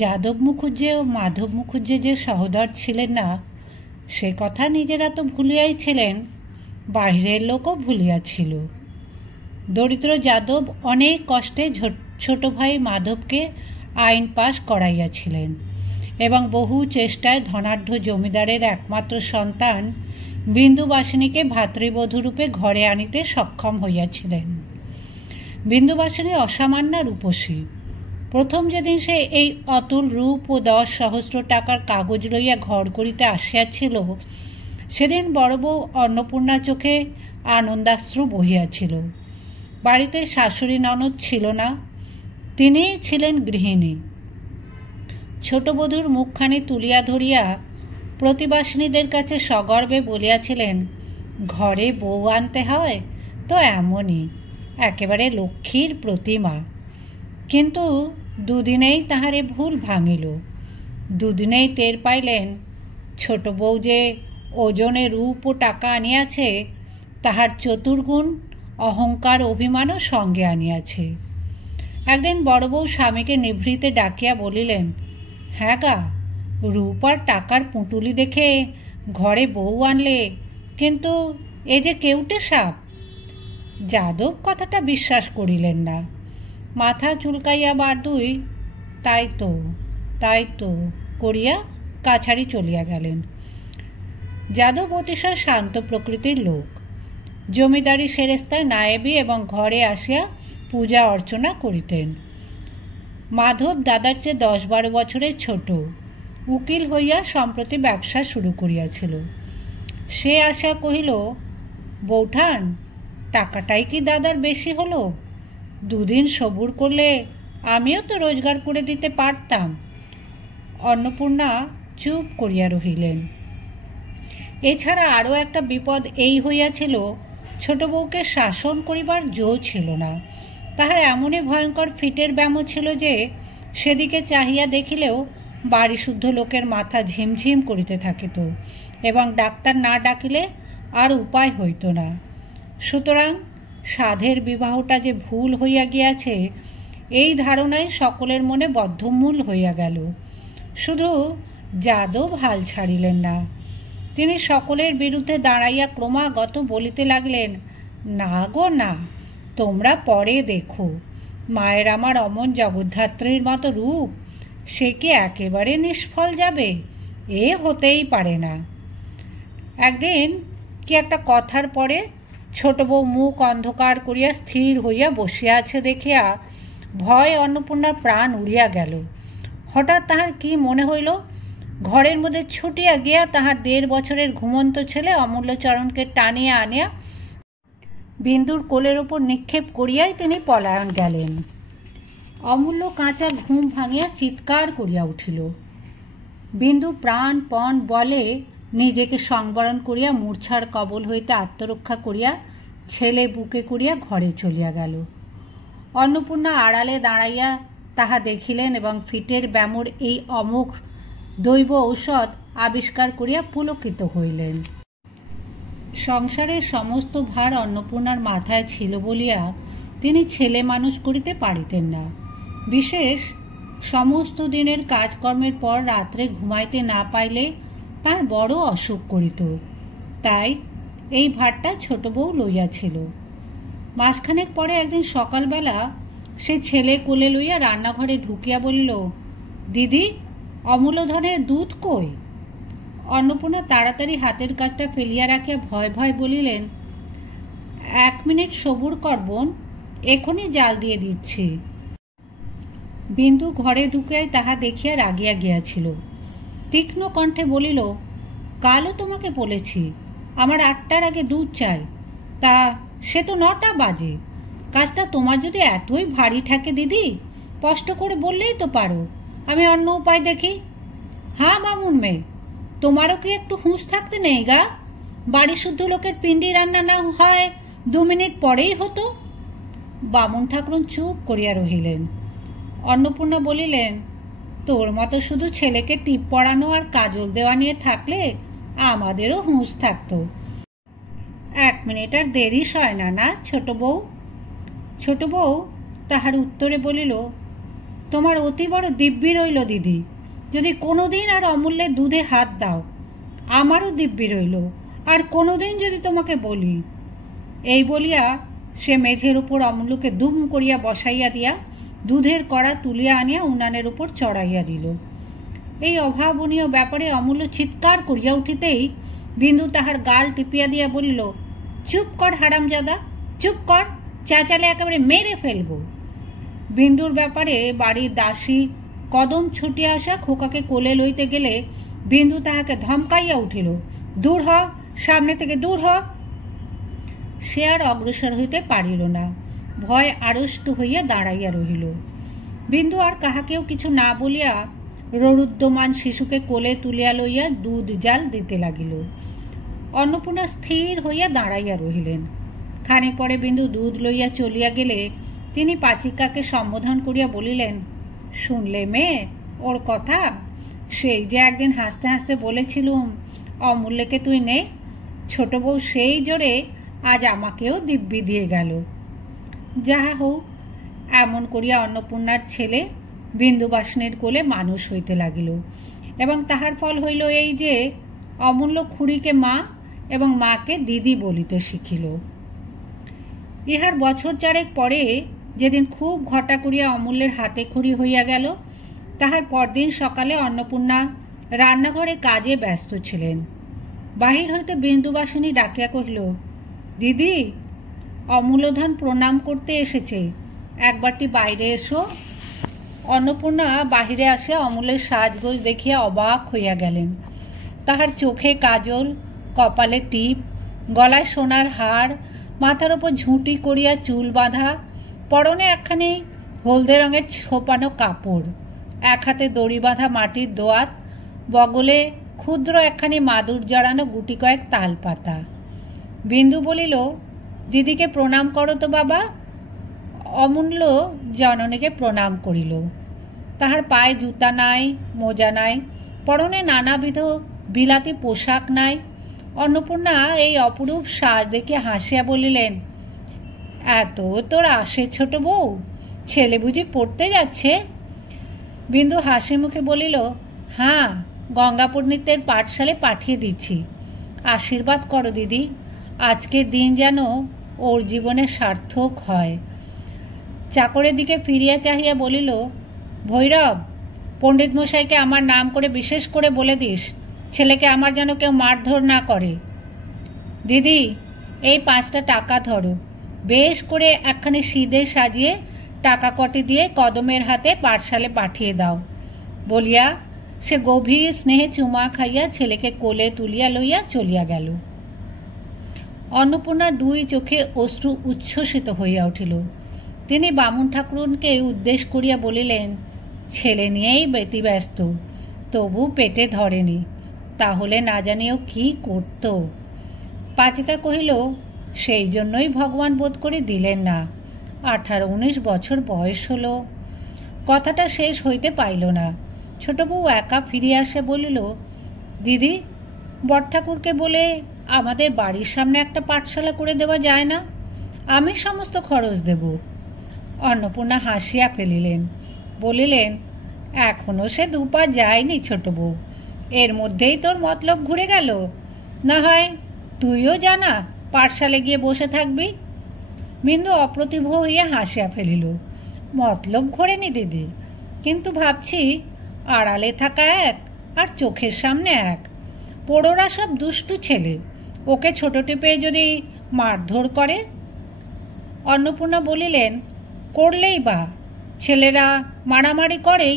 যাদব মুখুজ্জে ও মাধব মুখুজ্জে যে সহোদর ছিলেন না, সে কথা নিজেরা তো ভুলিয়াই ছিলেন, বাহিরের লোকও ভুলিয়াছিল। দরিদ্র যাদব অনেক কষ্টে ছোট ভাই মাধবকে আইন পাশ করাইয়াছিলেন এবং বহু চেষ্টায় ধনাঢ্য জমিদারের একমাত্র সন্তান বিন্দুবাসিনীকে ভাতৃবধূরূপে ঘরে আনিতে সক্ষম হইয়াছিলেন। বিন্দুবাসিনী অসামান্যা রূপসী। প্রথম যেদিন সে এই অতুল রূপ ও 10 সহস্র টাকার কাগজ লইয়া ঘর করিতে আসিয়াছিল, সেদিন বড় বউ অন্নপূর্ণা চোখে আনন্দাশ্রু বহিয়াছিল। বাড়িতে শাশুড়ি ননদ ছিল না, তিনিই ছিলেন গৃহিণী। ছোট বধূর মুখখানি তুলিয়া ধরিয়া প্রতিবাসিনীদের কাছে সগর্বে বলিয়াছিলেন, ঘরে বউ আনতে হয় তো এমনই, একেবারে লক্ষ্মীর প্রতিমা। কিন্তু দুদিনেই তাহারে ভুল ভাঙিল। দুদিনেই টের পাইলেন ছোট বউ যে ওজনে রূপ ও টাকা আনিয়াছে, তাহার চতুর্গুণ অহংকার অভিমানও সঙ্গে আনিয়াছে। একদিন বড় বউ স্বামীকে নিভৃতে ডাকিয়া বলিলেন, হ্যাঁ গা, রূপ আর টাকার পুঁটুলি দেখে ঘরে বউ আনলে, কিন্তু এ যে কেউটে সাপ। যাদব কথাটা বিশ্বাস করিলেন না, মাথা চুলকাইয়া বারদুই তাই তো করিয়া কাছারি চলিয়া গেলেন। যাদব অতিশয় শান্ত প্রকৃতির লোক। জমিদারি সেরেস্তায় নায়েবি এবং ঘরে আসিয়া পূজা অর্চনা করিতেন। মাধব দাদার চেয়ে 10-12 বছরের ছোট, উকিল হইয়া সম্প্রতি ব্যবসা শুরু করিয়াছিল। সে আসিয়া কহিল, বৌঠান, টাকাটাই কি দাদার বেশি হলো? দুদিন সবুর করলে আমিও তো রোজগার করে দিতে পারতাম। অন্নপূর্ণা চুপ করিয়া রহিলেন। এছাড়া আরও একটা বিপদ এই হইয়াছিল, ছোট বউকে শাসন করিবার জো ছিল না। তাহার এমনই ভয়ঙ্কর ফিটের ব্যামো ছিল যে সেদিকে চাহিয়া দেখিলেও বাড়ি শুদ্ধ লোকের মাথা ঝিমঝিম করিতে থাকিত এবং ডাক্তার না ডাকিলে আর উপায় হইত না। সুতরাং সাধের বিবাহটা যে ভুল হইয়া গিয়াছে, এই ধারণাই সকলের মনে বদ্ধমূল হইয়া গেল। শুধু যাদব হাল ছাড়িলেন না। তিনি সকলের বিরুদ্ধে দাঁড়াইয়া ক্রমাগত বলিতে লাগলেন, না গো না, তোমরা পরে দেখো, মায়ের আমার অমন জগদ্ধাত্রীর মতো রূপ, সে কি একেবারে নিষ্ফল যাবে? এ হতেই পারে না। একদিন কি একটা কথার পরে ছোট বউ মুখ অন্ধকার করিয়া স্থির হইয়া বসিয়া আছে দেখিয়া ভয় অন্নপূর্ণার প্রাণ উড়িয়া গেল। হঠাৎ তাহার কি মনে হইল, ঘরের মধ্যে ছুটিয়া গিয়া তাহার 1.5 বছরের ঘুমন্ত ছেলে অমূল্যচরণকে টানিয়া আনিয়া বিন্দুর কোলের ওপর নিক্ষেপ করিয়াই তিনি পলায়ন গেলেন। অমূল্য কাঁচা ঘুম ভাঙিয়া চিৎকার করিয়া উঠিল। বিন্দু প্রাণপণ বলে নিজেকে সংবরণ করিয়া মূর্ছার কবল হইতে আত্মরক্ষা করিয়া ছেলে বুকে করিয়া ঘরে চলিয়া গেল। অন্নপূর্ণা আড়ালে দাঁড়াইয়া তাহা দেখিলেন এবং ফিটের ব্যামোর এই অমোঘ দৈব ঔষধ আবিষ্কার করিয়া পুলকিত হইলেন। সংসারের সমস্ত ভার অন্নপূর্ণার মাথায় ছিল বলিয়া তিনি ছেলে মানুষ করিতে পারিতেন না। বিশেষ সমস্ত দিনের কাজকর্মের পর রাত্রে ঘুমাইতে না পাইলে তার বড় অসুখ করিত। তাই এই ভারটা ছোট বউ লইয়াছিল। মাসখানেক পরে একদিন সকালবেলা সে ছেলে কোলে লইয়া রান্নাঘরে ঢুকিয়া বলিল, দিদি, অমূল্যধনের দুধ কই? অন্নপূর্ণা তাড়াতাড়ি হাতের কাজটা ফেলিয়া রাখিয়া ভয় ভয় বলিলেন, 1 মিনিট সবুর কর বোন, এখনই জাল দিয়ে দিচ্ছি। বিন্দু ঘরে ঢুকিয়াই তাহা দেখিয়া রাগিয়া গিয়াছিল। তীক্ষ্ণ কণ্ঠে বলিল, কালও তোমাকে বলেছি আমার 8টার আগে দুধ চাই, তা সে তো 9টা বাজে। কাজটা তোমার যদি এতই ভারী ঠেকে দিদি, স্পষ্ট করে বললেই তো পারো, আমি অন্য উপায় দেখি। হ্যাঁ বামুন মেয়ে, তোমারও কি একটু হুঁশ থাকতে নেই গা? বাড়ি শুদ্ধ লোকের পিণ্ডি রান্না না হয় 2 মিনিট পরেই হতো। বামুন ঠাকুরন চুপ করিয়া রহিলেন। অন্নপূর্ণা বলিলেন, তোর মতো শুধু ছেলেকে টিপ পড়ানো আর কাজল দেওয়া নিয়ে থাকলে আমাদেরও হুঁশ থাকতো। 1 মিনিট আর দেরি সয় না, না ছোট বউ? ছোট বউ তাহার উত্তরে বলিল, তোমার অতি বড় দিব্যি রইল দিদি, যদি কোনোদিন আর অমূল্যের দুধে হাত দাও। আমারও দিব্যি রইল, আর কোনোদিন যদি তোমাকে বলি। এই বলিয়া সে মেঝের উপর অমূল্যকে দুম করিয়া বসাইয়া দিয়া দুধের কড়া তুলিয়া আনিয়া উনানের উপর চড়াইয়া দিল। এই অভাবনীয় ব্যাপারে অমূল্য চিৎকার করিয়া উঠিতেই বিন্দু তাহার গাল টিপিয়া দিয়া বলিল, চুপ কর হারামজাদা, চুপ কর, চেঁচালে একেবারে মেরে ফেলব। বিন্দুর ব্যাপারে বাড়ির দাসী কদম ছুটিয়া আসা খোকাকে কোলে লইতে গেলে বিন্দু তাহাকে ধমকাইয়া উঠিল, দূর হ, সামনে থেকে দূর হ। সে আর অগ্রসর হইতে পারিল না, ভয় আড়ষ্ট হইয়া দাঁড়াইয়া রহিল। বিন্দু আর কাহাকেও কিছু না বলিয়া ররুদ্যমান শিশুকে কোলে তুলিয়া লইয়া দুধ জাল দিতে লাগিল। অন্নপূর্ণা স্থির হইয়া দাঁড়াইয়া রহিলেন। খানিক পরে বিন্দু দুধ লইয়া চলিয়া গেলে তিনি পাচিকাকে সম্বোধন করিয়া বলিলেন, শুনলে মেয়ে ওর কথা? সেই যে একদিন হাসতে হাসতে বলেছিলুম অমূল্যকে তুই নে, ছোট বউ সেই জোরে আজ আমাকেও দিব্যি দিয়ে গেল। যাহা হোক, এমন করিয়া অন্নপূর্ণার ছেলে বিন্দুবাসনের কোলে মানুষ হইতে লাগিল, এবং তাহার ফল হইল এই যে অমূল্য খুড়িকে মা এবং মাকে দিদি বলিতে শিখিল। ইহার বছর চারেক পরে যেদিন খুব ঘটা করিয়া অমূল্যের হাতে খড়ি হইয়া গেল, তাহার পরদিন সকালে অন্নপূর্ণা রান্নাঘরে কাজে ব্যস্ত ছিলেন। বাহির হইতে বিন্দুবাসিনী ডাকিয়া কহিল, দিদি, অমূল্যধন প্রণাম করতে এসেছে, একবারটি বাইরে এসো। অন্নপূর্ণা বাহিরে আসিয়া অমূল্যের সাজগোজ দেখিয়া অবাক হইয়া গেলেন। তাহার চোখে কাজল, কপালে টিপ, গলায় সোনার হার, মাথার ওপর ঝুঁটি করিয়া চুল বাঁধা, পরনে একখানি হলদে রঙের ছোপানো কাপড়, এক হাতে দড়ি বাঁধা মাটির দোয়াত, বগলে ক্ষুদ্র একখানি মাদুর জড়ানো গুটি কয়েক তালপাতা। বিন্দু বলিল, দিদিকে প্রণাম করো তো বাবা। অমূল্য জননীকে প্রণাম করিল। তাহার পায়ে জুতা নাই, মোজা নাই, পরনে নানাবিধ বিলাতি পোশাক নাই। অন্নপূর্ণা এই অপরূপ সাজ দেখে হাসিয়া বলিলেন, এত তোর আসে ছোট বউ, ছেলে বুঝি পড়তে যাচ্ছে? বিন্দু হাসি মুখে বলিল, হ্যাঁ, গঙ্গাপূর্ণিতের পাঠশালে পাঠিয়ে দিচ্ছি। আশীর্বাদ করো দিদি, আজকের দিন যেন ওর জীবনে সার্থক হয়। চাকরের দিকে ফিরিয়া চাহিয়া বলিল, ভৈরব, পণ্ডিত মশাইকে আমার নাম করে বিশেষ করে বলে দিস, ছেলেকে আমার যেন কেউ মারধর না করে। দিদি, এই 5টা টাকা ধরো, বেশ করে একখানি সিদে সাজিয়ে টাকা কটি দিয়ে কদমের হাতে পাঠশালে পাঠিয়ে দাও। বলিয়া সে গভীর স্নেহে চুমা খাইয়া ছেলেকে কোলে তুলিয়া লইয়া চলিয়া গেল। অন্নপূর্ণার 2 চোখে অশ্রু উচ্ছ্বসিত হইয়া উঠিল। তিনি বামুন ঠাকুরকে উদ্দেশ করিয়া বলিলেন, ছেলে নিয়েই ব্যতিব্যস্ত, তবু পেটে ধরেনি, তাহলে না জানিও কি করত। পাচিকা কহিল, সেই জন্যই ভগবান বোধ করে দিলেন না, 18-19 বছর বয়স হলো। কথাটা শেষ হইতে পাইল না। ছোট বউ একা ফিরিয়া আসে বলিল, দিদি, বড়ঠাকুরকে বলে আমাদের বাড়ির সামনে একটা পাঠশালা করে দেওয়া যায় না? আমি সমস্ত খরচ দেব। অন্নপূর্ণা হাসিয়া ফেলিলেন, বলিলেন, এখনও সে 2 পা যায়নি ছোট বউ, এর মধ্যেই তোর মতলব ঘুরে গেল। না হয় তুইও জানা পাঠশালে গিয়ে বসে থাকবি। বিন্দু অপ্রতিভ হইয়া হাসিয়া ফেলিল, মতলব ঘোরেনি দিদি, কিন্তু ভাবছি আড়ালে থাকা এক আর চোখের সামনে এক। পোড়োরা সব দুষ্টু ছেলে, ওকে ছোটটি পেয়ে যদি মারধর করে। অন্নপূর্ণা বলিলেন, করলেই বা, ছেলেরা মারামারি করেই,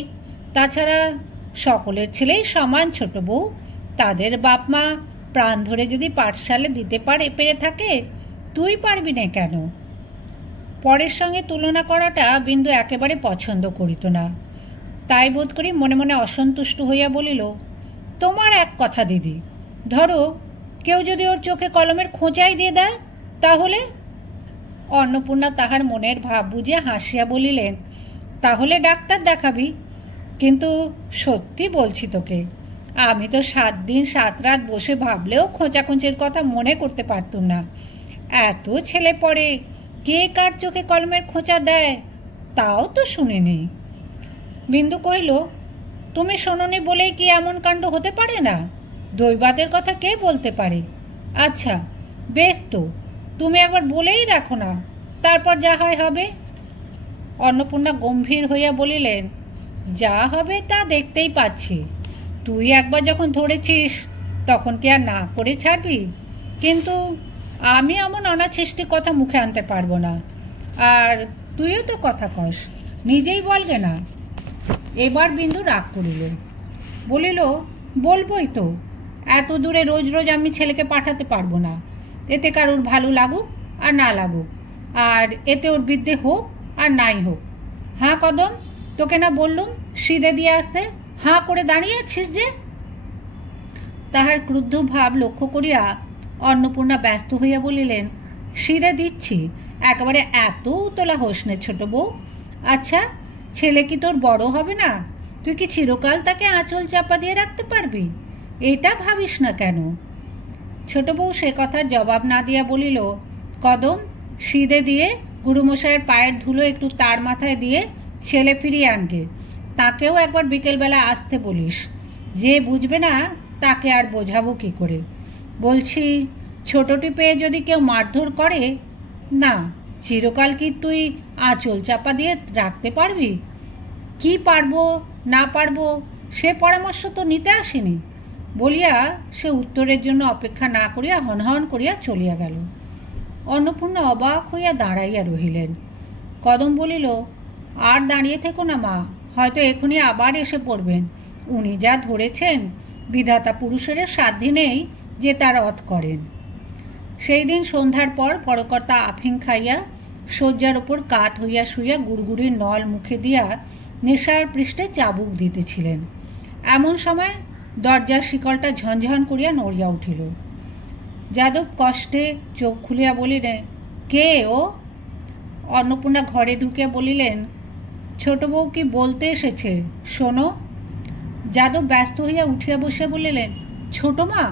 তাছাড়া সকলের ছেলেই সমান ছোট বউ, তাদের বাপ মা প্রাণ ধরে যদি পাঠশালে দিতে পেরে থাকে, তুই পারবি না কেন? পরের সঙ্গে তুলনা করাটা বিন্দু একেবারে পছন্দ করিত না। তাই বোধ করি মনে মনে অসন্তুষ্ট হইয়া বলিল, তোমার এক কথা দিদি, ধরো কেউ যদি ওর চোখে কলমের খোঁচাই দিয়ে দেয়, তাহলে? অন্নপূর্ণা তাহার মনের ভাব বুঝিয়া হাসিয়া বলিলেন, তাহলে ডাক্তার দেখাবি। কিন্তু সত্যি বলছি তোকে, আমি তো 7 দিন 7 রাত বসে ভাবলেও খোঁচাখুঁচির কথা মনে করতে পারতুম না। এত ছেলে পড়ে, কে কার চোখে কলমের খোঁচা দেয় তাও তো শুনিনি। বিন্দু কহিল, তুমি শোনোনি বলেই কি এমন কাণ্ড হতে পারে না? দৈবাতের কথা কে বলতে পারে? আচ্ছা বেশ, তো তুমি একবার বলেই দেখো না, তারপর যা হয় হবে। অন্নপূর্ণা গম্ভীর হইয়া বলিলেন, যা হবে তা দেখতেই পাচ্ছি। তুই একবার যখন ধরেছিস তখন কি আর না করে ছাড়বি? কিন্তু আমি এমন অনাছিষ্টি কথা মুখে আনতে পারবো না। আর তুইও তো কথা কস, নিজেই বলগে না। এবার বিন্দু রাগ করিল, বলিল, বলবই তো। এত দূরে রোজ রোজ আমি ছেলেকে পাঠাতে পারবো না। এতে কারোর ভালো লাগুক আর না লাগুক, আর এতে ওর বিদ্যে হোক আর নাই হোক। হ্যাঁ কদম, তোকে না বললুম সিদে দিয়ে আসতে? হাঁ করে দাঁড়িয়ে আছিস যে? তাহার ক্রুদ্ধ ভাব লক্ষ্য করিয়া অন্নপূর্ণা ব্যস্ত হইয়া বলিলেন, সিদে দিচ্ছি, একেবারে এত উতলা হোস নে ছোট বউ। আচ্ছা, ছেলে কি তোর বড় হবে না? তুই কি চিরকাল তাকে আঁচল চাপা দিয়ে রাখতে পারবি? এটা ভাবিস না কেন? ছোট বউ সে কথার জবাব না দিয়া বলিল, কদম, সিদে দিয়ে গুরুমশাইয়ের পায়ের ধুলো একটু তার মাথায় দিয়ে ছেলে ফিরিয়ে আনগে। তাকেও একবার বিকেলবেলা আসতে বলিস। যে বুঝবে না তাকে আর বোঝাবো কি করে? বলছি, ছোটটি পেয়ে যদি কেউ মারধর করে, না, চিরকাল কি তুই আঁচল চাপা দিয়ে রাখতে পারবি? কি পারবো না পারবো সে পরামর্শ তো নিতে আসেনি বলিয়া সে উত্তরের জন্য অপেক্ষা না করিয়া হনহন করিয়া চলিয়া গেল। অন্নপূর্ণা অবাক হইয়া দাঁড়াইয়া রহিলেন। কদম বলিল, আর দাঁড়িয়ে থেকো না মা, হয়তো এখনই আবার এসে পড়বেন। উনি যা ধরেছেন, বিধাতা পুরুষের সাধ্য নেই যে তার অত করেন। সেই দিন সন্ধ্যার পর পরকর্তা আফিং খাইয়া শয্যার ওপর কাত হইয়া শুইয়া গুড়গুড়ির নল মুখে দিয়া নেশার পৃষ্ঠে চাবুক দিতেছিলেন। এমন সময় দরজার শিকলটা ঝনঝন করিয়া নড়িয়া উঠিল। যাদব কষ্টে চোখ খুলিয়া বলিলেন, কে ও? অন্নপূর্ণা ঘরে ঢুকিয়া বলিলেন, ছোট বউ কি বলতে এসেছে, শোনো। যাদব ব্যস্ত হইয়া উঠিয়া বসিয়া বলিলেন, ছোট মা?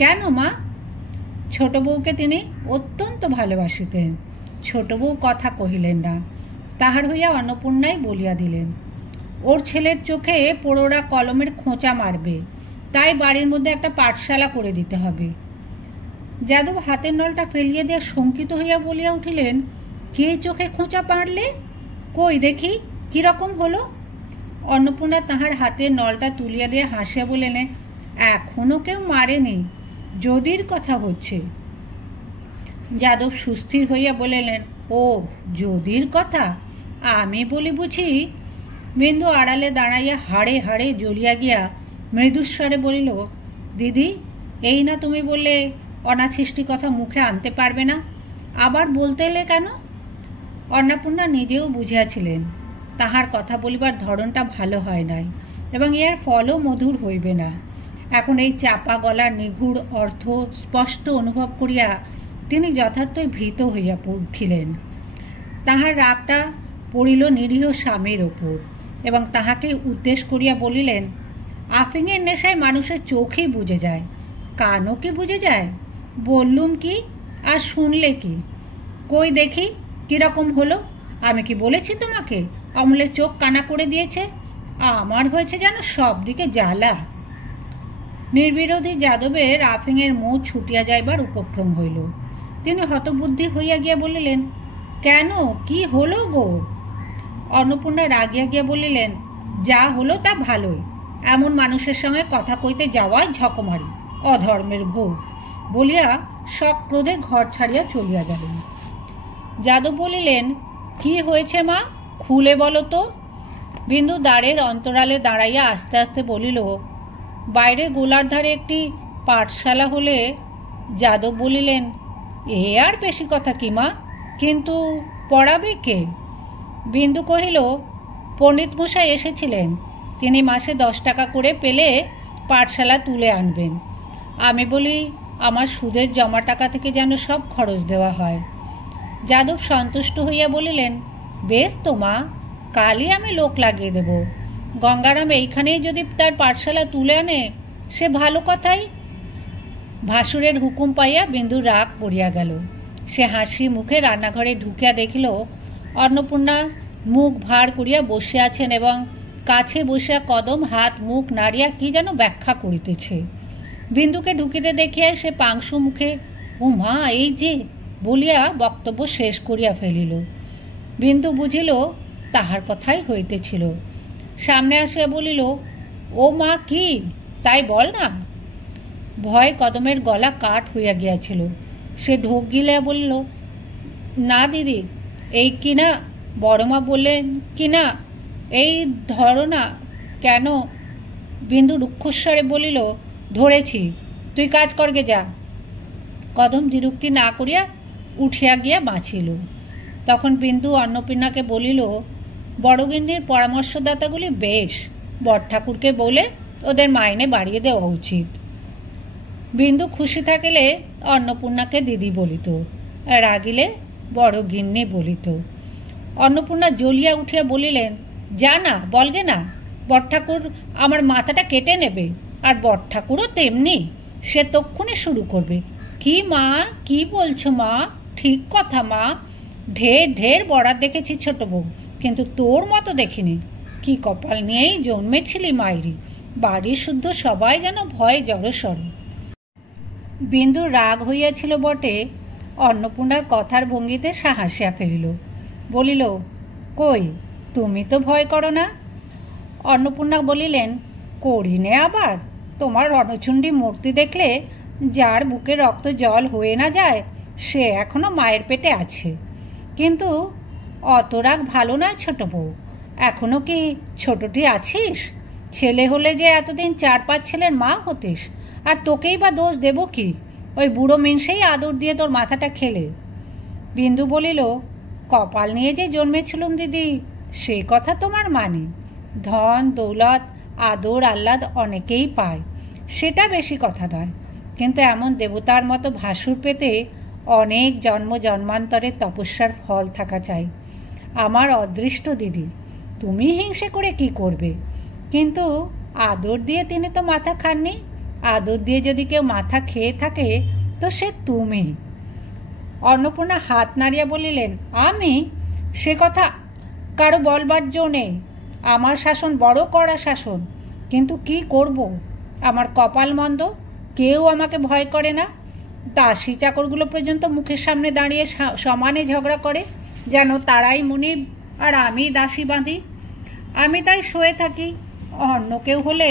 কেন মা? ছোট বউকে তিনি অত্যন্ত ভালোবাসিতেন। ছোট বউ কথা কহিলেন না, তাহার হইয়া অন্নপূর্ণাই বলিয়া দিলেন, ওর ছেলের চোখে পোড়োরা কলমের খোঁচা মারবে, তাই বাড়ির মধ্যে একটা পাঠশালা করে দিতে হবে। যাদব হাতের নলটা ফেলিয়ে দিয়ে শঙ্কিত হইয়া বলিয়া উঠিলেন, কে চোখে খোঁচা মারলে? কই দেখি, কিরকম হলো? অন্নপূর্ণা তাহার হাতের নলটা তুলিয়া দিয়ে হাসিয়া বলিলেন, এখনো কেউ মারেনি, যদির কথা হচ্ছে। যাদব সুস্থির হইয়া বলিলেন, ও যদির কথা, আমি বলি বুঝি? বিন্দু আড়ালে দাঁড়াইয়া হাড়ে হাড়ে জ্বলিয়া গিয়া মৃদুস্বরে বলিল, দিদি, এই না তুমি বললে অনাছিষ্টি কথা মুখে আনতে পারবে না, আবার বলতে এলে কেন? অন্নপূর্ণা নিজেও বুঝিয়াছিলেন তাহার কথা বলিবার ধরনটা ভালো হয় নাই এবং এর ফলও মধুর হইবে না। এখন এই চাপা গলার নিগূঢ় অর্থ স্পষ্ট অনুভব করিয়া তিনি যথার্থই ভীত হইয়া উঠিলেন। তাহার রাগটা পড়িল নিরীহ স্বামীর ওপর এবং তাহাকে উদ্দেশ্য করিয়া বলিলেন, আফিংয়ের নেশায় মানুষের চোখেই বুঝে যায়, কানও কি বুঝে যায়? বললুম কি আর শুনলে কি? কই দেখি কিরকম হলো? আমি কি বলেছি তোমাকে অমলের চোখ কানা করে দিয়েছে? আমার হয়েছে যেন সব দিকে জ্বালা। নির্বিরোধী যাদবের আফিংয়ের মুখ ছুটিয়া যাইবার উপক্রম হইল। তিনি হতবুদ্ধি হইয়া গিয়া বলিলেন, কেন, কি হলো গো? অন্নপূর্ণা রাগিয়া গিয়া বলিলেন, যা হলো তা ভালোই, এমন মানুষের সঙ্গে কথা কইতে যাওয়াই ঝকমারি, অধর্মের ভোগ বলিয়া সক্রোধে ঘর ছাড়িয়া চলিয়া গেলেন। যাদব বলিলেন, কি হয়েছে মা, খুলে বলো তো। বিন্দু দ্বারের অন্তরালে দাঁড়াইয়া আস্তে আস্তে বলিল, বাইরে গোলার ধারে একটি পাঠশালা হলে। যাদব বলিলেন, এ আর বেশি কথা কি মা, কিন্তু পড়াবে কে? বিন্দু কহিল, পণ্ডিত মশাই এসেছিলেন, তিনি মাসে 10 টাকা করে পেলে পাঠশালা তুলে আনবেন। আমি বলি, আমার সুদের জমা টাকা থেকে যেন সব খরচ দেওয়া হয়। যাদব সন্তুষ্ট হইয়া বলিলেন, বেশ তো মা, কালই আমি লোক লাগিয়ে দেব। গঙ্গারাম এইখানেই যদি তার পাঠশালা তুলে আনে সে ভালো কথাই। ভাসুরের হুকুম পাইয়া বিন্দুর রাগ পড়িয়া গেল। সে হাসি মুখে রান্নাঘরে ঢুকিয়া দেখিল অন্নপূর্ণা মুখ ভার করিয়া বসিয়া আছেন এবং কাছে বসিয়া কদম হাত মুখ নাড়িয়া কি যেন ব্যাখ্যা করিতেছে। বিন্দুকে ঢুকিতে দেখিয়া সে পাংশু মুখে ও মা এই যে বলিয়া বক্তব্য শেষ করিয়া ফেলিল। বিন্দু বুঝিল তাহার কথাই হইতেছিল। সামনে আসিয়া বলিল, ও মা কি তাই বল না। ভয় কদমের গলা কাঠ হইয়া গিয়াছিল। সে ঢোক গিলিয়া বলিল, না দিদি, এই কিনা বড়মা বললেন কিনা এই ধরো না। কেন? বিন্দু রুক্ষস্বরে বলিল, ধরেছি, তুই কাজ করগে যা। কদম দ্বিরুক্তি না করিয়া উঠিয়া গিয়া বাঁচিল। তখন বিন্দু অন্নপূর্ণাকে বলিল, বড়গিন্নির পরামর্শদাতাগুলি বেশ, বড়ঠাকুরকে বলে ওদের মাইনে বাড়িয়ে দেওয়া উচিত। বিন্দু খুশি থাকিলে অন্নপূর্ণাকে দিদি বলিত, রাগিলে বড় গিন্নি বলিত। অন্নপূর্ণা জ্বলিয়া উঠিয়া বলিলেন, যা না, বলগে না, বড়ঠাকুর আমার মাথাটা কেটে নেবে। আর বড়ঠাকুরও তেমনি, সে তক্ষুনি শুরু করবে, কি মা, কি বলছো মা? ঠিক কথা মা, ঢের ঢের বড়ার দেখেছি ছোট বউ, কিন্তু তোর মতো দেখিনি। কি কপাল নিয়েই জন্মেছিলি মাইরি, বাড়ির শুদ্ধ সবাই যেন ভয়ে জড়সড়। বিন্দুর রাগ হইয়াছিল বটে, অন্নপূর্ণার কথার ভঙ্গিতে সে হাসিয়া ফেলিল। বলিল, কই, তুমি তো ভয় করো না? অন্নপূর্ণা বলিলেন, করি নে আবার। তোমার রণচণ্ডী মূর্তি দেখলে যার বুকে রক্ত জল হয়ে না যায় সে এখনো মায়ের পেটে আছে। কিন্তু অত রাগ ভালো নয় ছোট বউ। এখনো কি ছোটটি আছিস? ছেলে হলে যে এতদিন 4-5 ছেলের মা হতিস। আর তোকেই বা দোষ দেব কি? ওই বুড়ো মিনসেই আদর দিয়ে তোর মাথাটা খেলে। বিন্দু বলিল, কপাল নিয়ে যে জন্মেছিলুম দিদি, সে কথা তোমার মানে। ধন দৌলত আদর আহ্লাদ অনেকেই পায়, সেটা বেশি কথা নয়। কিন্তু এমন দেবতার মতো ভাসুর পেতে অনেক জন্ম জন্মান্তরের তপস্যার ফল থাকা চাই। আমার অদৃষ্ট দিদি, তুমি হিংসে করে কি করবে? কিন্তু আদর দিয়ে তিনি তো মাথা খাননি। আদর দিয়ে যদি কেউ মাথা খেয়ে থাকে তো সে তুমি। অন্নপূর্ণা হাত নাড়িয়া বলিলেন, আমি? সে কথা কারো বলবার জো নেই। আমার শাসন বড় কড়া শাসন, কিন্তু কি করব? আমার কপাল মন্দ, কেউ আমাকে ভয় করে না। দাসী চাকরগুলো পর্যন্ত মুখের সামনে দাঁড়িয়ে সমানে ঝগড়া করে, যেন তারাই মুনিব আর আমি দাসী বাঁধি। আমি তাই সয়ে থাকি। অন্য কেউ হলে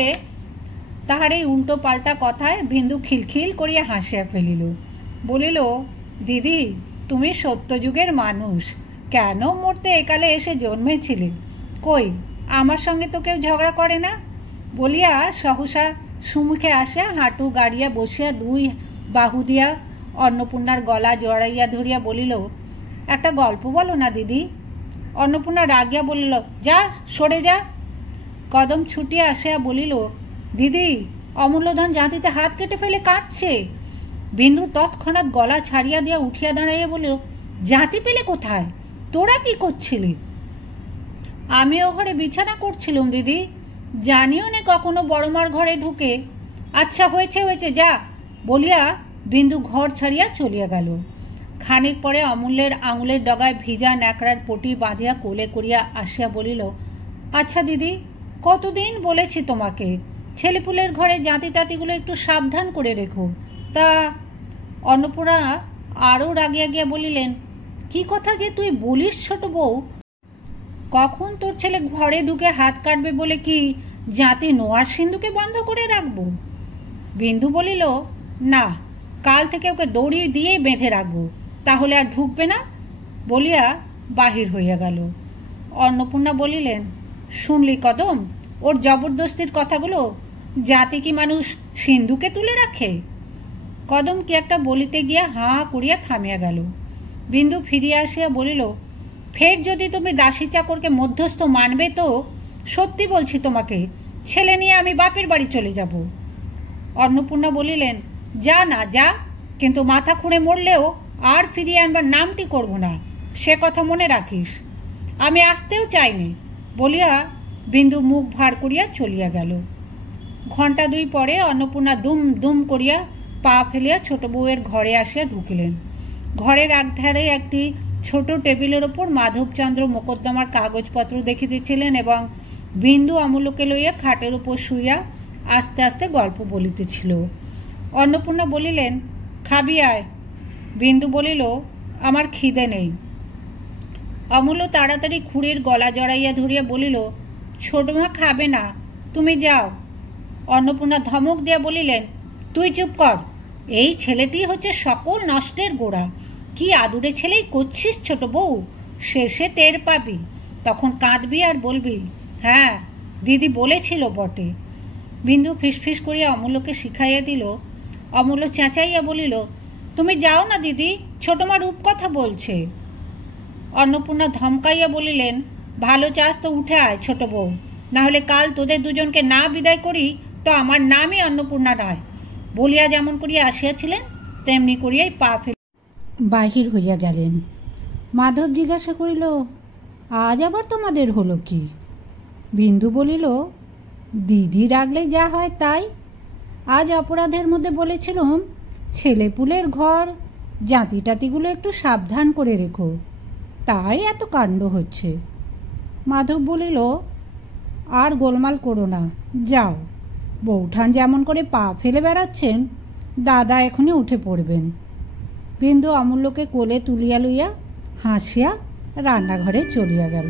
তাহার এই উল্টো পাল্টা কথায় বিন্দু খিলখিল করিয়া হাসিয়া ফেলিল। বলিল, দিদি, তুমি সত্যযুগের মানুষ, কেন মরতে একালে এসে জন্মেছিলে? কই, আমার সঙ্গে তো কেউ ঝগড়া করে না। বলিয়া সহসা সুমুখে আসিয়া হাঁটু গাড়িয়া বসিয়া 2 বাহু দিয়া অন্নপূর্ণার গলা জড়াইয়া ধরিয়া বলিল, একটা গল্প বলো না দিদি। অন্নপূর্ণা রাগিয়া বলিল, যা, সরে যা। কদম ছুটিয়া আসিয়া বলিল, দিদি, অমূল্যধন জাতিতে হাত কেটে ফেলে কাঁদছে। বিন্দু তৎক্ষণাৎ গলা ছাড়িয়া দিয়া উঠিয়া দাঁড়াইয়া বলিল, জাতি পেলে কোথায়? তোরা কি করছিলি? আমি ও ঘরে বিছানা করছিলুম দিদি, জানিও নে কখনো বড়মার ঘরে ঢুকে। আচ্ছা, হয়েছে হয়েছে, যা বলিয়া বিন্দু ঘর ছাড়িয়া চলিয়া গেল। খানিক পরে অমূল্যের আঙুলের ডগায় ভিজা ন্যাকড়ার পটি বাঁধিয়া কোলে করিয়া আসিয়া বলিল, আচ্ছা দিদি, কতদিন বলেছি তোমাকে ছেলেপুলের ঘরে জাতি টাতিগুলো একটু সাবধান করে রেখো। তা? অন্নপূর্ণা আরও রাগিয়া গিয়া বলিলেন, কি কথা যে তুই বলিস ছোট বউ? কখন তোর ছেলে ঘরে ঢুকে হাত কাটবে বলে কি জাতি নোয়ার সিন্ধুকে বন্ধ করে রাখবো? বিন্দু বলিল, না, কাল থেকে ওকে দড়ি দিয়ে বেঁধে রাখবো, তাহলে আর ঢুকবে না। বলিয়া বাহির হইয়া গেল। অন্নপূর্ণা বলিলেন, শুনলি কদম, ওর জবরদস্তির কথাগুলো? জাতি কি মানুষ সিন্ধুকে তুলে রাখে? কদম কি একটা বলিতে গিয়া হাঁ করিয়া থামিয়া গেল। বিন্দু ফিরিয়া আসিয়া বলিল, ফের যদি তুমি দাসী চাকরকে মধ্যস্থ মানবে তো সত্যি বলছি তোমাকে ছেলে নিয়ে আমি বাপের বাড়ি চলে যাব। অন্নপূর্ণা বলিলেন, যা না যা, কিন্তু মাথা খুঁড়ে মরলেও আর ফিরিয়ে আনবার নামটি করব না, সে কথা মনে রাখিস। আমি আসতেও চাইনি। বলিয়া বিন্দু মুখ ভার করিয়া চলিয়া গেল। ঘণ্টা 2 পরে অন্নপূর্ণা দুম দুম করিয়া পা ফেলিয়া ছোট বউয়ের ঘরে আসিয়া ঢুকিলেন। ঘরের একধারে একটি ছোট টেবিলের ওপর মাধবচন্দ্র মোকদ্দমার কাগজপত্র দেখিতেছিলেন এবং বিন্দু অমূল্যকে লইয়া খাটের উপর শুইয়া আস্তে আস্তে গল্প বলিতেছিল। অন্নপূর্ণা বলিলেন, খাবি আয়। বিন্দু বলিল, আমার খিদে নেই। অমূল্য তাড়াতাড়ি খুঁড়ির গলা জড়াইয়া ধরিয়া বলিল, ছোটমা খাবে না, তুমি যাও। অন্নপূর্ণা ধমক দিয়া বলিলেন, তুই চুপ কর, এই ছেলেটি হচ্ছে সকল নষ্টের গোড়া। কি আদুরে ছেলেই করছিস ছোট বউ, শেষে টের পাবি, তখন কাঁদবি আর বলবি, হ্যাঁ দিদি বলেছিল বটে। বিন্দু ফিসফিস করিয়া অমূল্যকে শিখাইয়া দিল। অমূল্য চেঁচাইয়া বলিল, তুমি যাও না দিদি, ছোটমা রূপকথা বলছে। অন্নপূর্ণা ধমকাইয়া বলিলেন, ভালো চাস তো উঠে আয় ছোট বউ, না হলে কাল তোদের দুজনকে না বিদায় করি তো আমার নামই অন্নপূর্ণা নয়। বলিয়া যেমন করিয়া আসিয়াছিলেন তেমনি করিয়াই পা ফেলে বাহির হইয়া গেলেন। মাধব জিজ্ঞাসা করিল, আজ আবার তোমাদের হলো কি? বিন্দু বলিল, দিদি রাগলে যা হয় তাই। আজ অপরাধের মধ্যে বলেছিলাম, ছেলেপুলের ঘর জাতি টাতিগুলো একটু সাবধান করে রেখো, তাই এত কাণ্ড হচ্ছে। মাধব বলিল, আর গোলমাল করো না, যাও। বৌঠান যেমন করে পা ফেলে বেড়াচ্ছেন, দাদা এখনই উঠে পড়বেন। বিন্দু অমূল্যকে কোলে তুলিয়া লইয়া হাসিয়া রান্নাঘরে চলিয়া গেল।